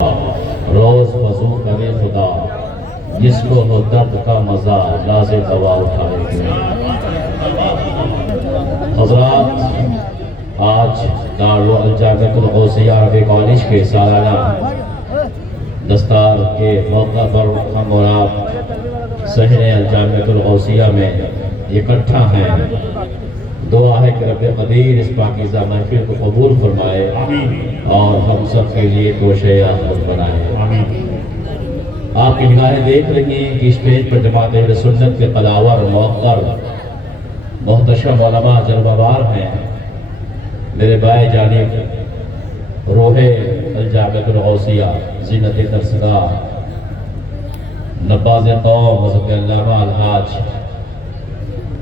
روز وضو کرے خدا، جس کو ہو درد کا مزہ ناز دوا اٹھائے۔ حضرات، آج دارالجامعۃ الغوثیہ عربی کالج کے سالانہ دستار کے موقع پر ہم اور آپ صحن الجامعۃ الغوثیہ میں اکٹھا ہیں۔ دعا ہے کہ رب قدیر اس پاکیزہ محفل کو قبول فرمائے اور ہم سب کے لیے گوشۂ آخرت بنائے۔ آپ کی نگاہیں دیکھ رہی ہیں کہ اسٹیج پر جماعت اہل سنت کے قلاور موقر محتشم علماء جلوہ بار ہیں۔ میرے بائیں جانب روح الجامعۃ الغوثیہ زینت درسگاہ نباز قوم حضرت علامہ الحاج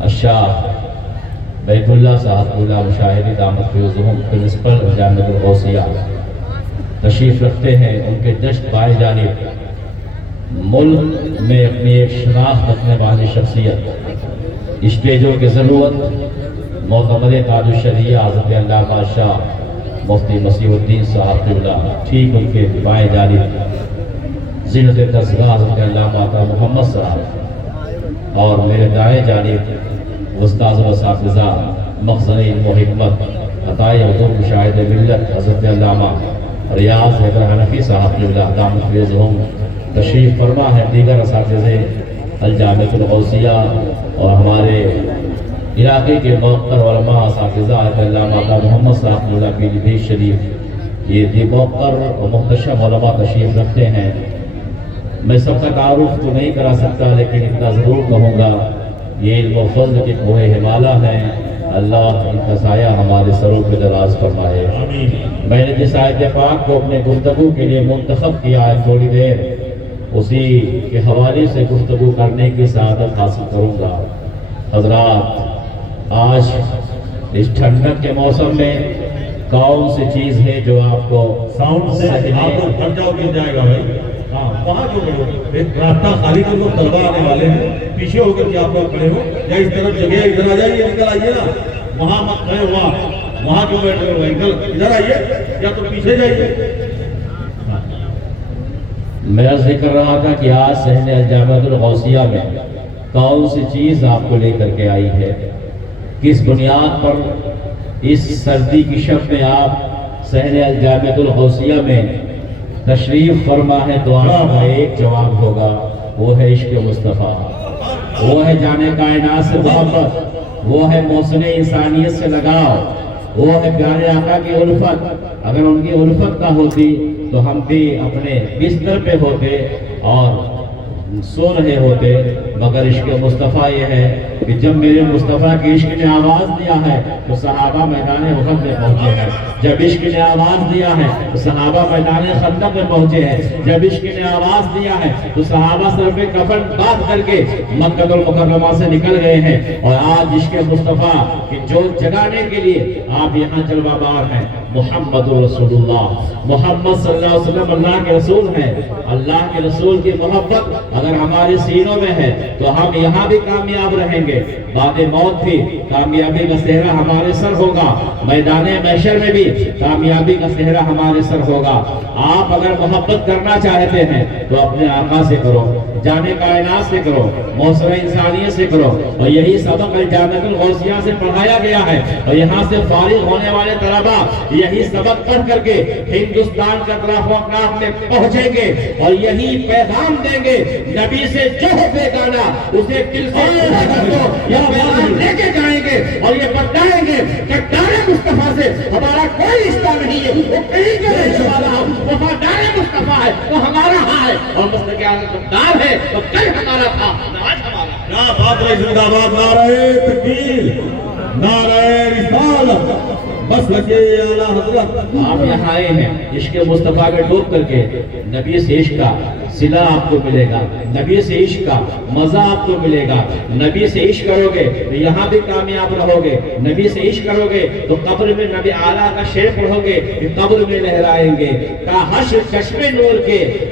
الشاہ بیت اللہ صاحب اللہ مشاہدی دامت فیضہم پرنسپل جامعۃ الغوثیہ تشریف رکھتے ہیں۔ ان کے جشن بائیں جانب ملک میں اپنی ایک شناخت رکھنے والی شخصیت، اسٹیجوں کی ضرورت معتمد تاج الشریعہ حضرت علامہ شاہ مفتی مسیح الدین صاحب قبلہ، ٹھیک ان کے بائیں جانب زینت درسگاہ حضرت علامہ عطا محمد صاحب، اور میرے دائیں جانب استاذ و اساتذہ مخزن علم و حکمت عطائے حضور مشاہد ملت حضرت علامہ ریاض حیدر حنفی صاحب قبلہ دامت فیضہم تشریف فرما ہے۔ دیگر اساتذہ الجامعۃ الغوثیہ اور ہمارے علاقے کے موقر علماء اساتذہ علامہ عطا محمد صاحب قبلہ پیلی بھیت شریف، یہ موقر اور محتشم علماء تشریف رکھتے ہیں۔ میں سب کا تعارف تو نہیں کرا سکتا، لیکن اتنا ضرور کہوں گا، یہ علم و فضل کے کوہ ہمالہ ہیں۔ اللہ ان کا سایہ ہمارے سروں پہ دراز فرمائے۔ میں نے جس آیت پاک کو اپنے گفتگو کے لیے منتخب کیا ہے، تھوڑی دیر اسی کے حوالے سے گفتگو کرنے کی سعادت حاصل کروں گا۔ حضرات، آج اس ٹھنڈک کے موسم میں کون سی چیز ہے جو آپ کو ساؤنڈ سے آپ کو ہٹ جاؤ گر جائے گا بھائی؟ ہاں، وہاں جو ایک راستہ خالی کر لوگ طلبہ آنے والے ہیں، پیچھے ہو کر کے آپ لوگ کھڑے ہو، یا اس طرف جگہ ادھر آ جائیے، نکل آئیے نا، وہاں مت کھڑے ہو، وہاں کیوں بیٹھے ہو؟ انکل ادھر آئیے یا تو پیچھے جائیے۔ میں عرض کر رہا تھا کہ آج صحن الجامعۃ الغوثیہ میں کون سی چیز آپ کو لے کر کے آئی ہے، کس بنیاد پر اس سردی کی شب میں آپ صحن الجامعۃ الغوثیہ میں تشریف فرما ہے؟ دعا کا ایک جواب ہوگا، وہ ہے عشق مصطفیٰ، وہ ہے جانے کائنات سے محبت، وہ ہے محسن انسانیت سے لگاؤ، وہ ہے پیارے آقا کی الفت۔ اگر ان کی الفت نہ ہوتی تو ہم بھی اپنے بستر پہ ہوتے اور سو رہے ہوتے، مگر عشق مصطفیٰ یہ ہے کہ جب میرے مصطفیٰ کی عشق نے آواز دیا ہے تو صحابہ میدان احد میں پہنچے ہیں، جب عشق نے آواز دیا ہے تو صحابہ میدان خندق میں پہنچے ہیں، جب عشق نے آواز دیا ہے تو صحابہ سر پہ کفن باندھ کر کے مکہ المکرمہ سے نکل گئے ہیں۔ اور آج عشق مصطفیٰ کی جوت جگانے کے لیے آپ یہاں جلوہ بار ہیں۔ محمد رسول اللہ، محمد صلی اللہ علیہ وسلم اللہ کے رسول ہیں۔ اللہ کے رسول کی محبت اگر ہمارے سینوں میں ہے تو ہم یہاں بھی کامیاب رہیں گے، بعد موت بھی کامیابی کا صحرا ہمارے سر ہوگا، میدان محشر میں بھی کامیابی کا صحرا ہمارے سر ہوگا۔ آپ اگر محبت کرنا چاہتے ہیں تو اپنے آقا سے کرو، جانے کائنات سے کرو، محسن انسانیت سے کرو، اور یہی سبق الجامعۃ الغوثیہ سے پڑھایا گیا ہے، اور یہاں سے فارغ ہونے والے طلباء یہی سبق پڑھ کر کے ہندوستان کے اطراف و اطراف میں پہنچیں گے اور یہی پیغام دیں گے، نبی سے جو ہو بیگانہ اسے دل سے یہ پیغام لے کے جائیں گے اور یہ بتائیں گے کہ دار مصطفیٰ سے ہمارا کوئی رشتہ نہیں ہے، وہ کہیں کے رہنے والا ہم وفادار مصطفیٰ ہے تو ہمارا ہاں ہے، اور مصطفیٰ کے دار ہے تو کل ہمارا تھا آج ہمارا۔ کیا بات ہے، زندہ باد، نعرہ تکبیر، نعرہ رسالت، بس لگے اعلیٰ حضرت۔ آپ یہاں آئے ہیں عشق مصطفیٰ میں ڈوب کر کے، نبی سے عشق کا صلہ آپ کو ملے گا، نبی سے عشق کا مزہ آپ کو ملے گا۔ نبی سے عشق کرو گے تو یہاں بھی کامیاب رہو گے، نبی سے عشق کرو گے تو قبر میں نبی اعلیٰ کا شعر پڑھو گے کہ قبر میں لہرائیں گے، کا حشر چشم نور کے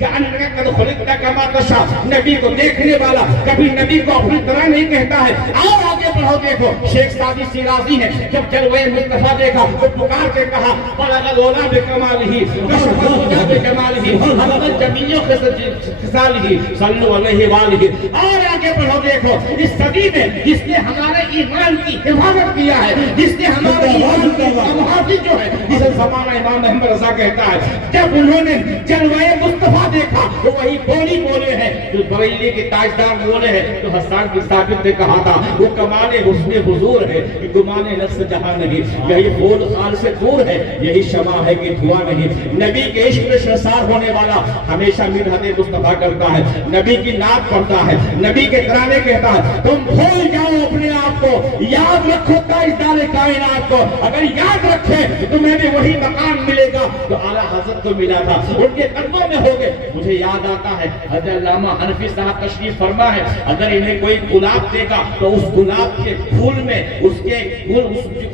کأنک قد خلقت کما تشاء. نبی کو دیکھنے والا کبھی نبی کو اپنی طرح نہیں کہتا ہے. اور آگے بڑھو دیکھو شیخ سعدی شیرازی ہے جب جلوہ مصطفیٰ دیکھا تو پکار کے کہا بلغ العلا بکمالہ کشف الدجی بجمالہ حضر الجمیع خصالہ صلوا علیہ وآلہ. اور آگے بڑھو دیکھو اس صدی میں جس نے ہمارے ایمان کی حفاظت کیا ہے, جس نے ہمارے ایمان کی محافظ جو ہے, جسے زمانہ امام احمد رضا کہتا ہے, جب انہوں نے جلوہ مصطفیٰ دیکھا تو وہی بولے ہیں جو بریلی کے تاجدار بولے ہیں تو حسان کی ثابت نے کہا تھا وہ کمال حسن حضور ہے کہ گمان نفس جہاں نہیں. یہی بول خال سے دور ہے, یہی شمع ہے کہ دھواں نہیں. نبی کے عشق میں شرسار ہونے والا ہمیشہ مدحت مصطفیٰ کرتا ہے, نبی کی نعت پڑھتا ہے, نبی کے ترانے کہتا ہے. تم بھول جاؤ اپنے آپ کو, یاد رکھو تاجدار کائنات کو. اگر یاد رکھے تمہیں بھی وہی مقام ملے گا جو اعلیٰ حضرت کو ملا تھا, ان کے قدموں میں ہوگے. مجھے یاد آتا ہے حضرت علامہ حنفی صاحب تشریف فرما ہے, اگر انہیں کوئی گلاب دے گا تو اس گلاب کے پھول میں اس کے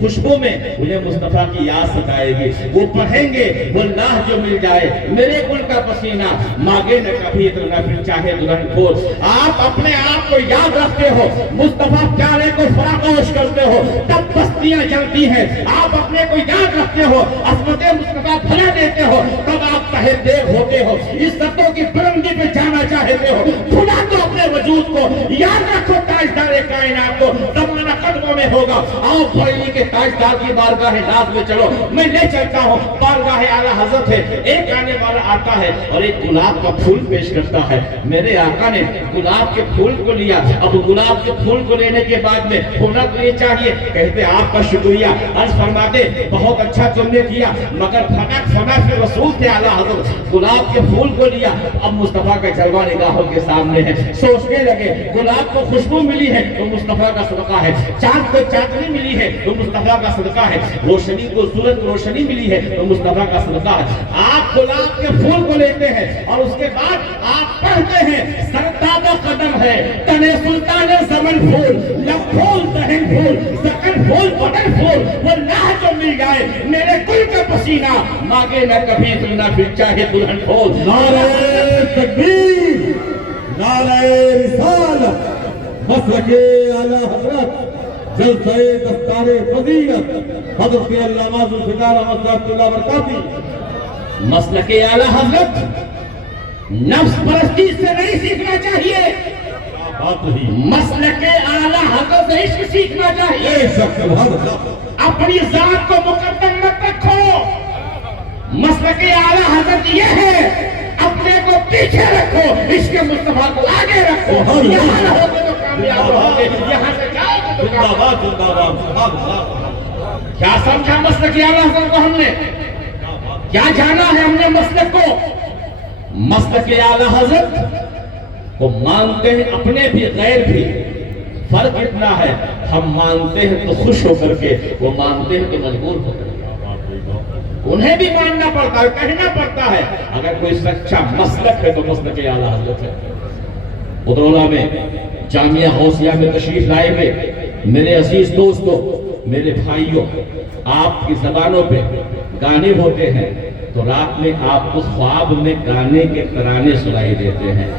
خوشبو میں انہیں مصطفیٰ کی یاد ستائے گی. وہ پڑھیں گے وہ لاہ جو مل جائے میرے گل کا پسینہ مانگے نہ کبھی تو نہ پھر چاہے دلہن پھول. آپ اپنے آپ کو یاد رکھتے ہو, مصطفیٰ پیارے کو فراغوش کرتے ہو تب بستیاں جلتی ہیں. آپ اپنے کو یاد رکھتے ہو, عظمت مصطفیٰ بھلا دیتے ہو تب آپ تہے دیکھ ہوتے ہو, عزتوں کی بلندی پہ جانا چاہتے ہو. بھلا تو اپنے وجود کو, یاد رکھو تاجدار کائنات کو, زمانہ قدموں میں ہوگا. آؤ بریلی کے تاجدار کی بارگاہ ناز میں چلو, میں لے چلتا ہوں. بارگاہ اعلیٰ حضرت ہے, ایک آنے والا آتا ہے اور ایک گلاب کا پھول پیش کرتا ہے. میرے آقا نے گلاب کے پھول کو لیا. اب گلاب کے پھول کو لینے کے بعد میں ہونا تو یہ چاہیے, کہتے آپ کا شکریہ. عرض فرماتے بہت اچھا تم نے کیا, مگر فنا پھر رسول تھے اعلیٰ حضرت. گلاب کے پھول کو لیا, اب مصطفیٰ کا جلوہ نگاہوں کے سامنے ہے. سوچنے لگے گلاب کو خوشبو ملی ہے تو مصطفیٰ کا صدقہ ہے, چاند کو چاندنی ملی ہے تو مصطفیٰ کا صدقہ ہے, روشنی کو سورج کو روشنی ملی ہے تو مصطفیٰ کا صدقہ ہے. آپ گلاب کے پھول کو لیتے ہیں اور اس کے بعد آپ پڑھتے ہیں سردادہ قدم ہے تنے سلطان زمن پھول, لب پھول دہن پھول سکن پھول بدن پھول, وہ لاہ جو مل جائے میرے گل کا پسینہ مانگے نہ کبھی تو نہ پھر چاہے دلہن پھول. نعرہ تکبیر, نعرہ رسالت, مسلک اعلیٰ حضرت, جلسہ دستار فضیلت حضرت علامہ ذوالفقار احمد صاحب اللہ برکاتی. مسلک اعلیٰ حضرت نفس پرستی سے نہیں سیکھنا چاہیے, بات نہیں, مسلک اعلیٰ حضرت سے عشق سیکھنا چاہیے. اے شخص اپنی ذات کو مقدم مت رکھو. مسلک اعلیٰ حضرت یہ ہے اپنے کو پیچھے رکھو, عشق مصطفیٰ کو آگے رکھو. یہاں رہو گے تو کامیاب رہو گے, یہاں سے جاؤ گے تو زندہ کامیاب. باد, زندہ باد, سبحان اللہ. کیا سمجھا مسلک اعلیٰ حضرت کو ہم نے, کیا جانا ہے ہم نے مسلک کو؟ مسلک اعلیٰ حضرت کو مانتے ہیں اپنے بھی غیر بھی. فرق اتنا ہے ہم مانتے ہیں تو خوش ہو کر کے, وہ مانتے ہیں تو مجبور ہو کر کے. انہیں بھی ماننا پڑتا ہے, کہنا پڑتا ہے. اگر کوئی سچا مسلک ہے تو مسلک اعلیٰ حضرت ہے. ادرولہ میں جامعہ غوثیہ میں تشریف لائے ہوئے میرے عزیز دوستو, میرے بھائیوں, آپ کی زبانوں پہ گانے ہوتے ہیں تو رات میں آپ کو خواب میں گانے کے ترانے سنائی دیتے ہیں.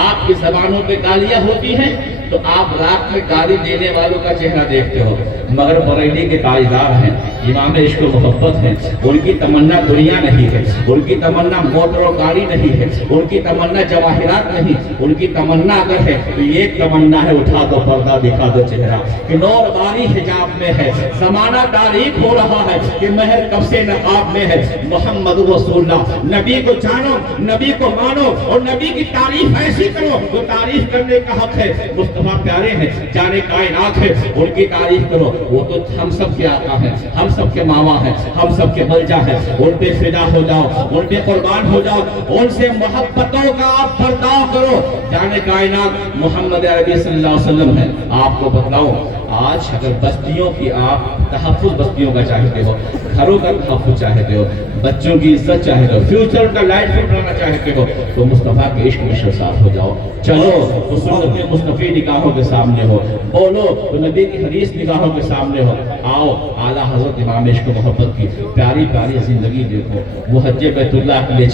آپ کی زبانوں پہ گالیاں ہوتی ہیں تو آپ رات میں گالی دینے والوں کا چہرہ دیکھتے ہو. مگر بریلی کے تاجدار ہیں, امام عشق و محبت ہیں, ان کی تمنا دنیا نہیں ہے, ان کی تمنا موٹر و گاڑی نہیں ہے, ان کی تمنا جواہرات نہیں, ان کی تمنا اگر ہے تو یہ تمنا ہے اٹھا دو پردہ دکھا دو چہرہ کہ نور باری حجاب میں ہے, زمانہ تاریک ہو رہا ہے کہ مہر کب سے نقاب میں ہے. محمد رسول اللہ, نبی کو جانو, نبی کو مانو اور نبی کی تعریف ایسی کرو جو تعریف کرنے کا حق ہے. مصطفیٰ پیارے ہیں, جانے کائنات ہے, ان کی تعریف کرو. وہ تو ہم سب کے آقا ہیں, ہم سب کے ماما ہیں, ہم سب کے ملجا ہیں. ان پہ فدا ہو جاؤ, ان پہ قربان ہو جاؤ, ان سے محبتوں کا آپ برتاؤ کرو. جانے کائنات محمد عربی صلی اللہ علیہ وسلم ہے. آپ کو بتلاؤ آج اگر بستیوں کی آپ تحفظ بستیوں کا چاہتے ہو، گھروں کا تحفظ چاہتے ہو، بچوں کی عزت چاہتے ہو، فیوچر کا لائٹ فٹ بنانا چاہتے ہو، تو مصطفیٰ کے عشق میں شرساب ہو جاؤ. چلو تو سنت مصطفی نگاہوں کے سامنے ہو، بولو تو نبی کی حدیث نگاہوں کے سامنے ہو. آؤ اعلیٰ حضرت امام عشق و محبت کی پیاری پیاری زندگی دیکھو. وہ حج بیت اللہ کے لیے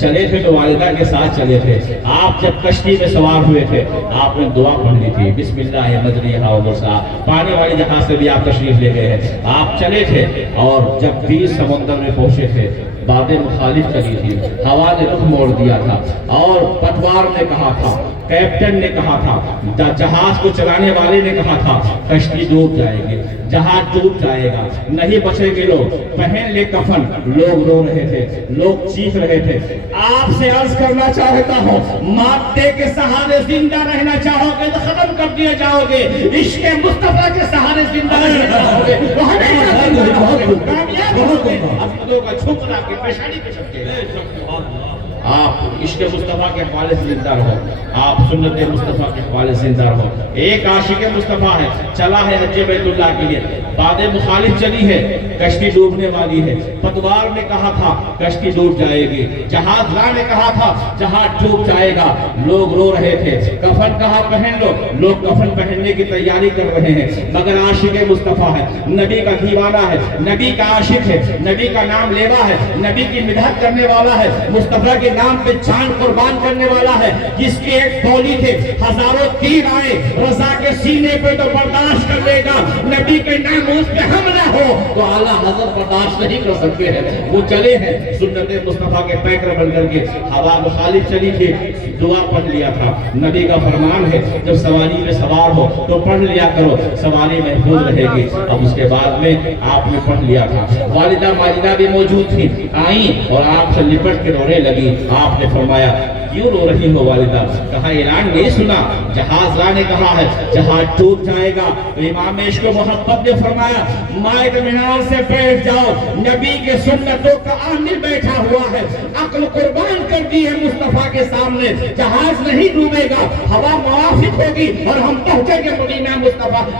چلے تھے تو والدہ کے ساتھ چلے تھے. آپ جب کشتی میں سوار ہوئے تھے آپ نے دعا پڑھ لی تھی، بسم اللہ مجریہا و مرساہا. پانی والی جہاز سے بھی آپ تشریف لے گئے ہیں. آپ چلے تھے اور جب بھی سمندر میں پہنچے تھے باد مخالف چلی تھی، ہوا نے رخ موڑ دیا تھا اور پتوار نے کہا تھا، کیپٹن نے کہا تھا، جہاز کو چلانے والے نے کہا تھا کشتی ڈوب جائے گی، جہاز ڈوب جائے گا، نہیں بچیں گے لوگ. پہن لے کفن. لوگ رو رہے تھے، لوگ چیخ رہے تھے. آپ سے عرض کرنا چاہتا ہوں، مادے کے سہارے زندہ رہنا چاہو گے تو ختم کر دیے جاؤ گے. عشق مصطفیٰ کے سہارے زندہ رہنا چاہو گے تو ہمیشہ زندہ رہو گے، کامیاب ہو گے. اپنوں کا چھپنا کے پیشانی پہ چھپتے ہیں. آپ عشق مصطفیٰ کے حوالے سے زندہ رہو، آپ سنت مصطفیٰ کے حوالے سے زندہ رہو. ایک عاشق مصطفیٰ ہے، چلا ہے حج بیت اللہ کے لیے، باد مخالف چلی ہے، کشتی ڈوبنے والی ہے. پتوار نے کہا تھا کشتی ڈوب جائے گی، جہاز راہ نے کہا تھا جہاز ڈوب جائے گا. لوگ رو رہے تھے. کفن کہا پہن لو، لوگ کفن پہننے کی تیاری کر رہے ہیں. مگر عاشق مصطفیٰ ہے، نبی کا دیوانہ ہے، نبی کا عاشق ہے، نبی کا نام لیوا ہے، نبی کی مدحت کرنے والا ہے، مصطفیٰ کے نام پہ جان قربان کرنے والا ہے. جس کے ایک گولی تھے ہزاروں تیر آئے، رضا کے سینے پہ تو برداشت کر لے گا، نبی کے ناموس پہ حملہ ہو تو اعلیٰ حضرت برداشت نہیں کر سکتے ہیں. وہ چلے ہیں سنت مصطفیٰ کے پیکر بن کر کے. ہوا مخالف چلی تھی، دعا پڑھ لیا تھا. نبی کا فرمان ہے جب سواری میں سوار ہو تو پڑھ لیا کرو، سواری محفوظ رہے گی. اب اس کے بعد میں آپ نے پڑھ لیا تھا. والدہ ماجدہ بھی موجود تھی، آئیں اور آپ سے لپٹ کے رونے لگی. آپ نے فرمایا کیوں رو رہی ہو والدہ؟ کہا اعلان نہیں سنا، جہاز راہ نے کہا ہے جہاز ڈوب جائے گا. تو امام عشق و محبت نے فرمایا ماں اطمینان سے بیٹھ جاؤ، نبی کے سنتوں کا عامل بیٹھا ہوا ہے، عقل قربان کر دی ہے مصطفیٰ کے سامنے. جہاز نہیں ڈوبے گا، ہوا موافق ہوگی اور ہم پہنچیں گے مدینہ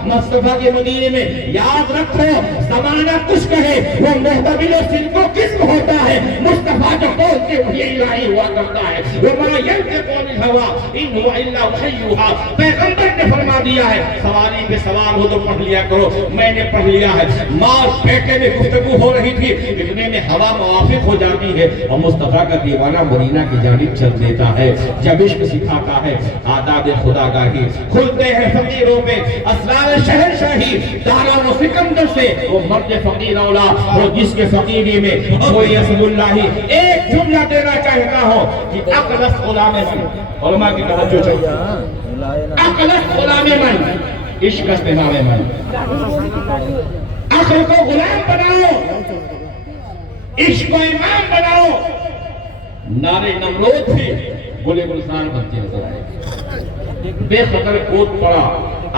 مصطفیٰ کے مدینے میں. یاد رکھو زمانہ کچھ کہے وہ محتمل و صدق و قسم ہوتا ہے، مصطفیٰ جو بولتے وہی الہی ہوا کرتا ہے. وما ينطق عن الهوى ان هو الا وحی یوحی. پیغمبر نے فرما دیا ہے سواری پہ سوار ہو تو پڑھ لیا کرو. میں نے پڑھ لیا ہے. ماں بیٹے میں گفتگو ہو رہی تھی، اتنے میں ہوا موافق ہو جاتی ہے اور مصطفیٰ کا دیوانہ مدینہ کی جانب چل دیتا ہے. جب عشق سکھاتا ہے آداب خدا گاہی، کھلتے ہیں فقیروں پہ اسرار شہنشاہی. دارا و سکندر سے وہ مرد فقیر اولا اور جس کے فقیری میں کوئی رسول اللہ. ایک جملہ دینا چاہتا ہوں کہ اقلص غلام من، علماء کی توجہ چاہیے، اقلص غلام من عشق استمام من. عقل کو غلام بناؤ، عشق کو امام بناؤ. نعرے نمرود تھے، گلے گلزار بنتے نظر آئے. بے خطر کود پڑا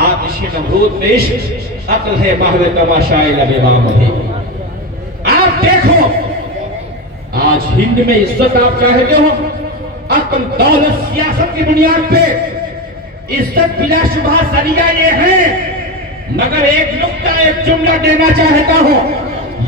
آتش نمرود میں عشق، عقل ہے محو تماشائے لب امام بھی. آپ دیکھو آج ہند میں عزت آپ چاہتے ہو، عقل دولت سیاست کی بنیاد پہ عزت بلا شبہ ذریعہ یہ ہے. مگر ایک نقطہ ایک جملہ دینا چاہتا ہوں،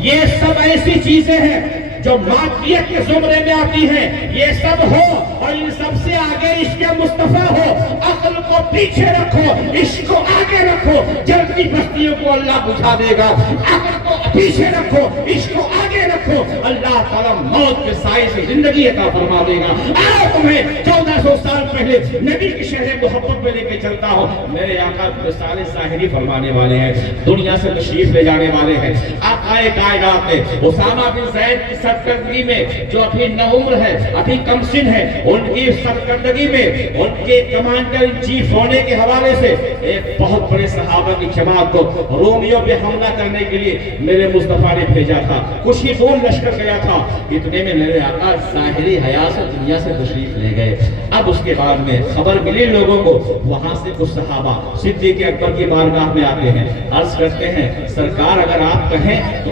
یہ سب ایسی چیزیں ہیں جو مادیت کے زمرے میں آتی ہیں. یہ سب ہو اور ان سب سے آگے عشق مصطفیٰ ہو. عقل کو پیچھے رکھو، عشق کو آگے رکھو، جلتی بستیوں کو اللہ بجھا دے گا. عقل کو پیچھے رکھو، عشق کو آگے رکھو، اللہ تعالیٰ موت کے سائے سے زندگی عطا فرما دے گا. آؤ تمہیں 1400 سال پہلے نبی کی شہر محبت میں لے کے چلتا ہوں. میرے آقا رسالے ظاہری فرمانے والے ہیں، دنیا سے تشریف لے جانے والے ہیں. آقا کائنات نے اسامہ بن زید کی سرکردگی میں جو ابھی نوعمر ہے، ابھی کم سن ہے، ان کی سرکردگی میں ان کے کمانڈر ان چیف ہونے کے حوالے سے ایک بہت بڑے صحابہ کی جماعت کو رومیوں پہ حملہ کرنے کے لیے میرے مصطفیٰ نے بھیجا تھا. کچھ ہی دور لشکر گیا تھا، اتنے میں میرے آقا ظاہری حیات سے دنیا سے تشریف لے گئے. اب اس کے بعد میں خبر ملی لوگوں کو، وہاں سے کچھ صحابہ صدیق اکبر کی بارگاہ میں آتے ہیں، عرض کرتے ہیں سرکار اگر آپ کہیں تو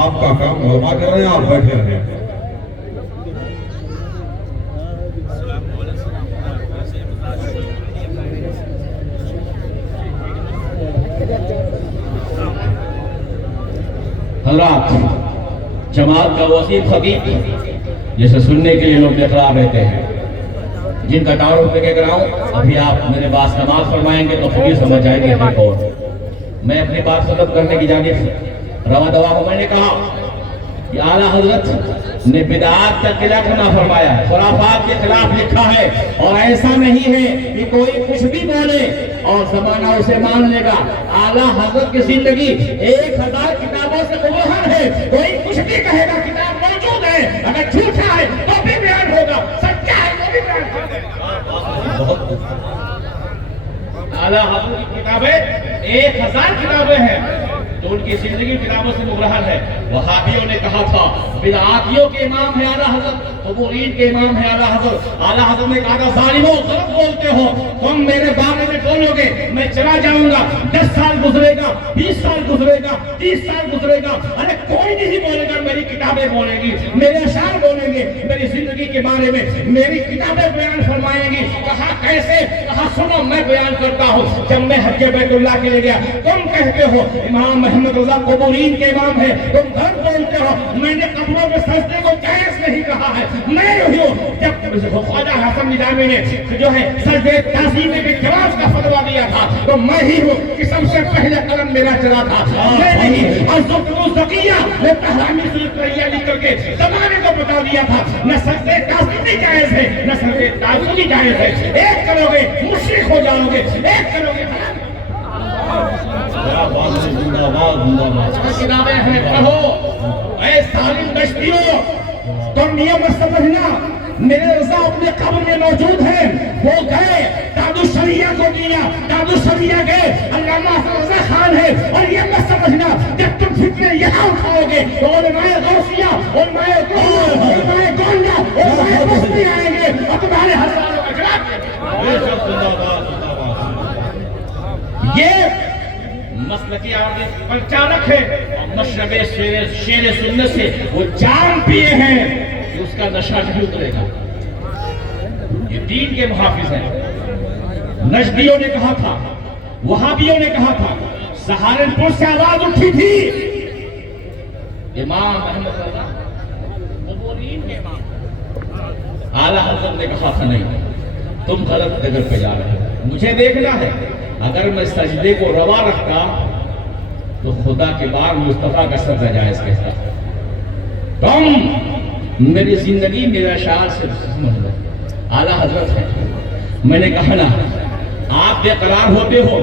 آپ کا کام علماء کر رہے ہیں، آپ بیٹھے رہے ہیں۔ حضرات، جماعت کا وسیع خطیب جسے سننے کے لیے لوگ بیقرار رہتے ہیں، جن کا تعارف میں کراؤں، ابھی آپ میرے پاس نماز فرمائیں گے تو خود ہی سمجھ جائیں گے کہ کون۔ میں اپنی بات ختم کرنے کی جانب رواں دوا کو میں نے کہا کہ اعلیٰ حضرت نے بدعات کا خلاف نہ فرمایا ہے، خرافات کے خلاف لکھا ہے، اور ایسا نہیں ہے کہ کوئی کچھ بھی بولے اور زمانہ اسے مان لے گا۔ اعلیٰ حضرت کی زندگی 1000 کتابوں سے مبہر ہے، کوئی کچھ بھی کہے گا، کتاب موجود ہے، اگر جھوٹا ہے تو بھی بیان ہوگا، سچا ہے تو بھی بیان ہوگا۔ اعلیٰ حضرت کی کتابیں 1000 کتابیں ہیں، تو ان کی زندگی کتابوں سے مبہر ہے۔ وہابیوں نے کہا تھا بدعاتیوں کے امام ہے اعلیٰ حضرت، قبورین کے امام ہے اعلیٰ حضرت۔ اعلیٰ حضرت نے کہا تھا ظالموں، غلط بولتے ہو، تم میرے بارے میں بولو گے میں چلا جاؤں گا، 10 سال گزرے گا، 20 سال گزرے گا، 30 سال گزرے گا، ارے کوئی نہیں بولے گا، میری کتابیں بولیں گی، میرے اشعار بولیں گے، میری زندگی کے بارے میں میری کتابیں بیان فرمائیں گی۔ کہا کیسے؟ کہا سنو میں بیان کرتا ہوں۔ جب میں حج بیت اللہ کے لیے گیا، تم کہتے ہو امام محمد رضا قبورین کے امام ہے، تم غلط بولتے ہو، میں نے قبروں میں سجدے کو جائز نہیں کہا ہے، میں ہوں۔ جب خواجہ حسن نظامی نے جو ہے سجدے تعظیم کے جواز کا فتویٰ دیا تھا تو میں ہی ہوں کہ سب سے پہلے قلم میرا چلا تھا، میں نہیں۔ اور ذکیہ نے تحرامی ذوالفقاریہ لکھ کر کے زمانے کو بتا دیا تھا، نہ سجدے تعظیمی جائز ہے نہ سجدے تعظیمی جائز ہے، ایک کرو گے مشرک ہو جاؤ گے، ایک کرو گے کتابیں ہیں پڑھو۔ اے سالم نشتیوں، تم یہ مت سمجھنا میرے رضا اپنے قبر میں موجود ہیں، وہ گئے داد الشریعہ کو دیا، داد الشریعہ گئے علامہ حسن رضا خان ہے، اور یہ مت سمجھنا جب تم فتنے یہاں اٹھاؤ گے تو علماء غوثیہ، علماء گونڈا، علماء بستی آئیں گے اور تمہارے ہزاروں اجرات یہ مسلکی آگے پرچارک ہے، اور مشرب شیر سنت سے وہ جان پیے ہیں کہ اس کا نشہ نہیں اترے گا۔ یہ دین کے محافظ ہیں۔ نجدیوں نے کہا تھا، وہابیوں نے کہا تھا، سہارنپور سے آواز اٹھی تھی امام احمد رضا قبورین کے امام، اعلیٰ حضرت نے کہا تھا نہیں تم غلط جگہ پہ جا رہے ہو، مجھے دیکھنا ہے، اگر میں سجدے کو روا رکھتا تو خدا کے بعد مصطفیٰ کا سجدہ جائز کہتا۔ تم میری زندگی میرے اشعار سے سمجھ لو، اعلیٰ حضرت ہے۔ میں نے کہا نا آپ بے قرار ہوتے ہو،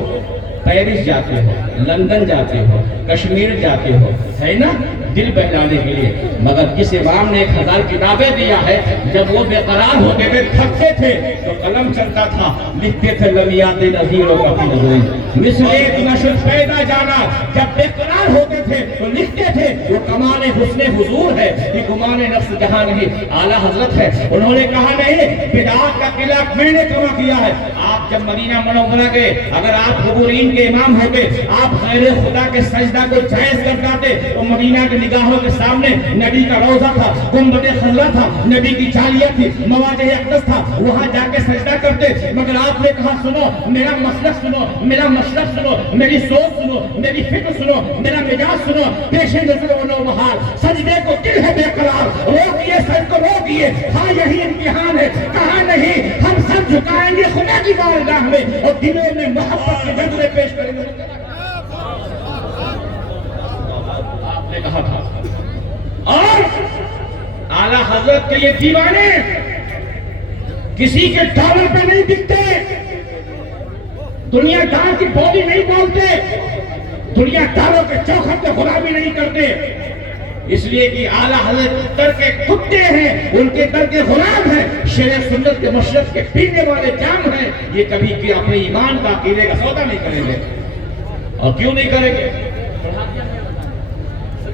پیرس جاتے ہو، لندن جاتے ہو، کشمیر جاتے ہو، ہے نا دل بہلانے کے لیے، مگر کس امام نے 1000 کتابیں دیا ہے، جب وہ بے قرار ہوتے تھے تھکتے تھے تو قلم چلتا تھا، لکھتے تھے لمیات نظیر و کفی نظری مثل ایک نشر پیدا جانا، جب بے قرار ہوتے تھے تو لکھتے تھے وہ کمال حسن حضور ہے، یہ کمال نفس جہاں نہیں، اعلیٰ حضرت ہے۔ انہوں نے کہا نہیں بدعات کا خلاف میں نے کما کیا ہے۔ آپ جب مدینہ منورہ گئے، اگر آپ قبورین کے امام ہوتے، آپ غیر خدا کے سجدہ کو جائز کر جاتے تو مدینہ کے نگاہوں کے سامنے نبی کا روضہ تھا، گنبد خضرا تھا، نبی کی چالیاں تھی، مواضع اقدس تھا، وہاں جا کے سجدہ کرتے، مگر آپ نے کہا سنو میرا مسلک سنو، میرا مشرب سنو، میری سوچ سنو، میری فکر سنو، میرا مزاج سنو، پیش نظر و نوبہار، سجدے کو دل ہے بے قرار، روکیے سج کو روکیے، ہاں یہی امتحان ہے، کہاں نہیں ہم سب جھکائیں گے خدا کی بارگاہ میں اور دلوں میں محبت کے جذبے پیش کریں گے۔ آپ نے کہا تھا، اور اعلیٰ حضرت کے یہ دیوانے کسی کے ڈالر پہ نہیں بکتے، دنیا دار کی بولی نہیں بولتے، دنیا داروں کے چوکھٹ پہ غلامی نہیں کرتے، اس لیے کہ اعلیٰ حضرت در کے کتے ہیں، ان کے در کے غلام ہیں، شیر سنت کے مشرب کے پینے والے جام ہیں، یہ کبھی کہ اپنے ایمان کا عقیدے کا سودا نہیں کریں گے۔ اور کیوں نہیں کریں گے؟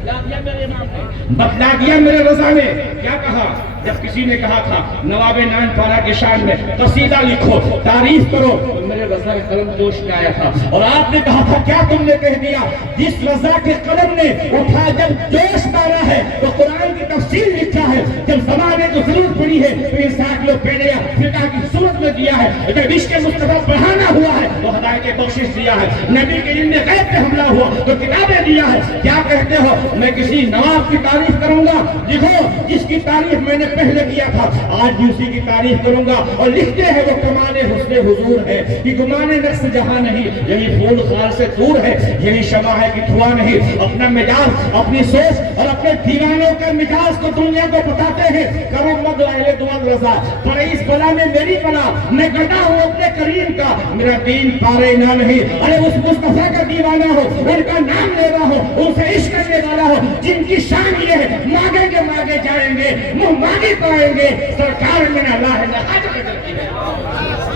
بتلا دیا میرے رضا نے. کیا کہا جب کسی نے کہا تھا نواب نان پارا کے شان میں قصیدہ لکھو, تعریف کرو, تو میرے رضا کے قلم جوش میں آیا تھا, اور آپ نے کہا تھا کیا تم نے کہہ دیا, جس رضا کے قلم نے اٹھا جب جوش مارا ہے تو قرآن کی تفسیر لکھا ہے, جب زمانے کو ضرورت پڑی ہے تو انسائکلوپیڈیا افریقہ کی صورت میں دیا ہے, جب عشق مصطفیٰ بڑھانا ہوا ہے تو ہدایت بخشش دیا ہے, نبی کے علم غیب پہ حملہ ہوا تو کتابیں دیا ہے. کیا کہتے ہو میں کسی نواب کی تعریف کروں گا؟ لکھو جس کی تعریف میں نے پہلے کیا تھا آج بھی اسی کی تعریف کروں گا. اور لکھتے ہیں وہ کمال حسن حضور ہے کہ گمان نقص جہاں نہیں, یہی پھول خار سے دور ہے, یہی شمع ہے کہ دھواں نہیں. اپنا مزاج, اپنی سوچ اور اپنے دیوانوں کا مزاج کو دنیا کو بتاتے ہیں. کرو مد اہل دعا رضا, پر اس بلا میں میری بلا, میں گٹا ہوں اپنے کریم کا, میرا دین پارے نہ نہیں. ارے اس مصطفیٰ کا دیوانہ ہو, ان کا نام لے رہا ہو, ان سے عشق کرنے والا ہو, جن کی شان یہ ہے مانگیں گے مانگے جائیں گے, منہ مانگی پائیں گے, سرکار میں نہ لا ہے نہ حاجت کرتی ہے.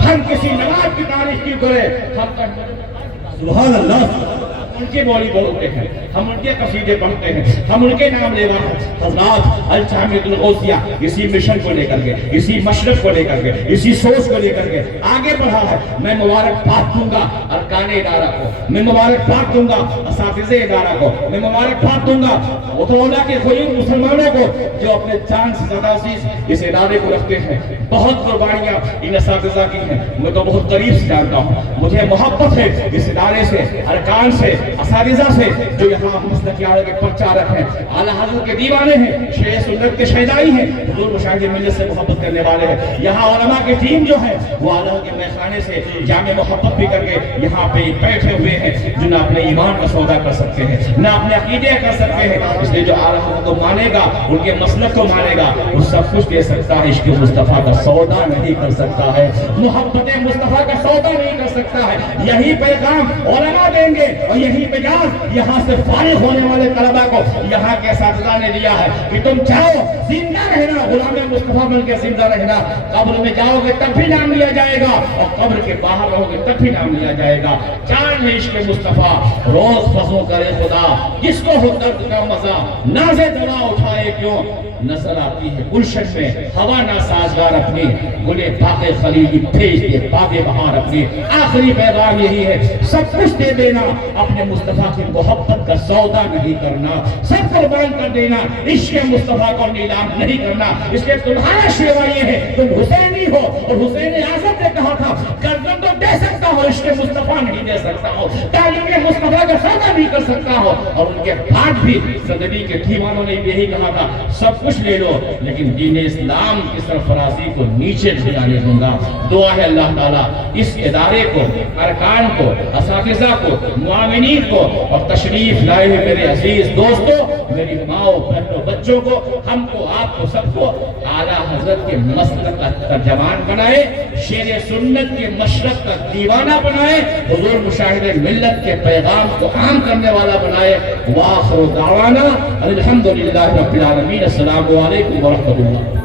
ہم کسی نواب کی تعریف کیوں کریں؟ ہم سبحان اللہ. ان کے بولی بولتے ہیں, ہم ان کے قصیدے پڑھتے ہیں, ہم ان کے نام لیوا ہیں. حضرات الجامعۃ الغوثیہ اسی مشن کو لے کر کے, اسی مشرق کو لے کر کے, اسی سوچ کو لے کر کے آگے بڑھا ہے. میں مبارکباد دوں گا ارکان ادارہ کو, میں مبارکباد دوں گا اساتذہ ادارہ کو, میں مبارکباد دوں گا علماء کے غیور مسلمانوں کو جو اپنے جان سے زیادہ عزیز اس ادارے کو رکھتے ہیں. بہت قربانیاں ان اساتذہ کی ہیں, میں تو بہت قریب سے جانتا ہوں. مجھے محبت ہے اس ادارے سے, ارکان سے, اساتذہ سے جو یہاں مسلک اعلیٰ کے پرچار رکھے ہیں, اعلیٰ حضرت کے دیوانے ہیں, شیخ سنت کے شہدائی ہیں, حضور مشاہد ملت سے محبت کرنے والے ہیں. یہاں علماء کی ٹیم جو ہے وہ اعلیٰ کے میخانے سے جامع محبت بھی کر کے یہاں پہ بیٹھے ہوئے ہیں, جو نہ اپنے ایمان کا سودا کر سکتے ہیں نہ اپنے عقیدے کر سکتے ہیں. اس لیے جو اعلیٰ حضرت کو مانے گا, ان کے مسلک کو مانے گا, وہ سب کچھ دے سکتا ہے, عشق مصطفیٰ کا سودا نہیں کر سکتا ہے, محبت مصطفیٰ کا سودا نہیں کر سکتا ہے. یہی پیغام علماء دیں گے اور یہی پیغام یہاں سے فارغ ہونے والے طلباء کو یہاں کے اساتذہ نے دیا ہے کہ تم چاہو زندہ رہنا, غلام مصطفیٰ بن کے زندہ رہنا, قبر میں جاؤ گے تب بھی نام لیا جائے گا, اور قبر کے باہر رہو گے تب بھی نام لیا جائے گا. چاند ہے عشق مصطفیٰ, روز فضو کرے خدا, جس کو ہو درد کا مزہ, نازے دوا اٹھائے کیوں, نظر آتی ہے گلشن میں ہوا نہ سازگار اپنی, گلے باغ خلیلی بھیج دے باغ بہار اپنی. آخری پیغام یہی ہے, سب کچھ دے دینا, اپنے مصطفیٰ کی محبت کا سودا نہیں کرنا, سب قربان کر دینا, عشق مصطفیٰ کو نیلام نہیں کرنا. اس لیے تمہارا شیوا یہ ہے, تم حسینی ہو, اور حسین اعظم نے کہا تھا گردن تو دے سکتا ہو, عشق مصطفیٰ نہیں دے سکتا ہو, تعلیم مصطفیٰ کا سودا نہیں کر سکتا ہو. اور ان کے بعد بھی صدبی کے دیوانوں نے یہی کہا تھا سب کچھ لے لو لیکن دین اسلام کی سرفرازی کو نیچے نہیں آنے دوں گا. دعا ہے اللہ تعالیٰ اس ادارے کو, ارکان کو, اساتذہ کو, معاونین کو, اور تشریف لائے ہوئے میرے عزیز دوستوں, میری ماؤں بہنوں بچوں کو, ہم کو, آپ کو, سب کو اعلیٰ حضرت کے مسلک کا ترجمان بنائے, شیر سنت کے مشرق کا دیوانہ بنائے, حضور مشاہد ملت کے پیغام کو عام کرنے والا بنائے. وآخر دعوانا الحمدللہ رب العالمین. السلام علیکم ورحمۃ اللہ.